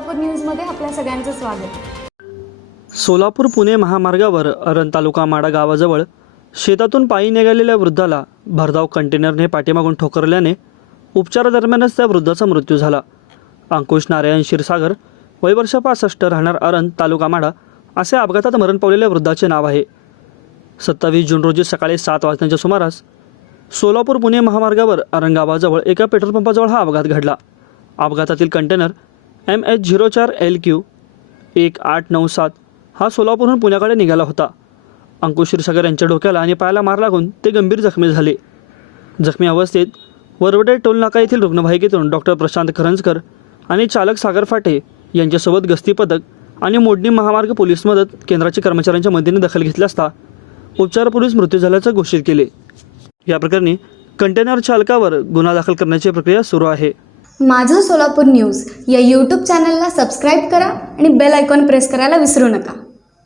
सोलापूर न्यूजमध्ये आपल्या सगळ्यांचं स्वागत। सोलापूर पुणे महामार्गावर अरण तालुका माडा गावाजवळ शेतातून पायी निघालेल्या वृद्धाला भरधाव कंटेनरने पाठीमागून ठोकरल्याने उपचारादरम्यानच त्या वृद्धाचा मृत्यू झाला। अंकुश नारायण क्षीरसागर, वय वर्ष 65, राहणार अरण तालुका माडा असे अपघातात मरण पावलेल्या वृद्धाचे नाव आहे। 27 जून रोजी सकाळी 7 वाजण्याच्या सुमारास सोलापूर पुणे महामार्गावर अरण गावाजवळ एका पेट्रोल पंपाजवळ हा अपघात घडला। अपघातातील कंटेनर MH04LQ 1897 हा सोलापूरहून पुण्याकडे निघाला होता। अंकुश क्षीरसागर यांच्या डोक्याला आणि पायाला मार लागून ते गंभीर जखमी झाले। जखमी अवस्थेत वरवडे टोलनाका येथील रुग्णवाहिकेतून डॉक्टर प्रशांत खरंजकर आणि चालक सागर फाटे यांच्यासोबत गस्ती पथक आणि मोडणी महामार्ग पोलीस मदत केंद्राच्या कर्मचाऱ्यांच्या मदतीने दखल घेतली असता उपचारापूर्वीच मृत्यू झाल्याचे घोषित केले। या प्रकरणी कंटेनर चालकावर गुन्हा दाखल करण्याची प्रक्रिया सुरू आहे। माझं सोलापूर न्यूज या यूट्यूब चॅनलला सबस्क्राईब करा आणि बेल आयकॉन प्रेस करायला विसरू नका।